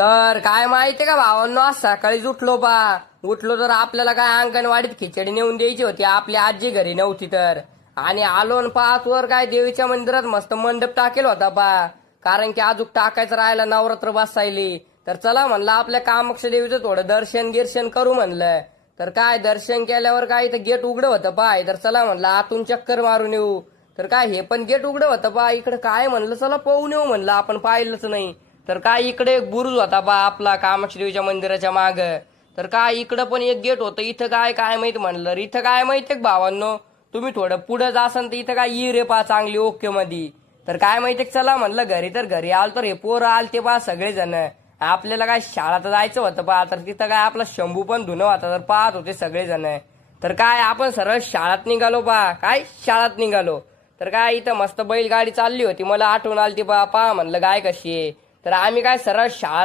तर काय माहितीये का भावांनो, आज सकाळीच उठलो तर आपल्याला काय अंगणवाडीत खिचडी नेऊन द्यायची होती. आपली आजी घरी नव्हती तर. आणि आलो न पाच वर काय देवीच्या मंदिरात मस्त मंडप टाकेल होता कारण की अजून टाकायचं राहायला नवरात्र बसायली. तर चला म्हणलं आपल्या कामाक्ष देवीचं थोडं दर्शन गिर्शन करू म्हणलं. तर काय दर्शन केल्यावर काय इथं गेट उघडं होतं तर चला म्हणलं आतून चक्कर मारून येऊ. तर काय हे पण गेट उघडं होतं इकडे काय म्हणलं चला पाहून येऊ म्हणलं, आपण पाहिलंच नाही. तर काय इकडे एक बुरुज होता आपला कामाक्षी देवीच्या मंदिराच्या माग. तर काय इकडं पण एक गेट होतं. इथं काय काय माहित म्हणलं, इथं काय माहितीये भावांनो, तुम्ही थोडं पुढे जासान तर इथं काय रे चांगली ओके मध्ये. तर काय माहितीये चला म्हणलं घरी, तर घरी आल तर हे पोरं आलते सगळेजण. आपल्याला काय शाळात जायचं होतं तर तिथं काय आपला शंभू पण धुणं होता तर पाहत होते सगळेजण. तर काय आपण सरळ शाळात निघालो काय शाळात निघालो. तर काय इथं मस्त बैलगाडी चालली होती, मला आठवण आली पहा म्हणलं गाय कशी आहे. तर आम्ही काय सरळ शाळात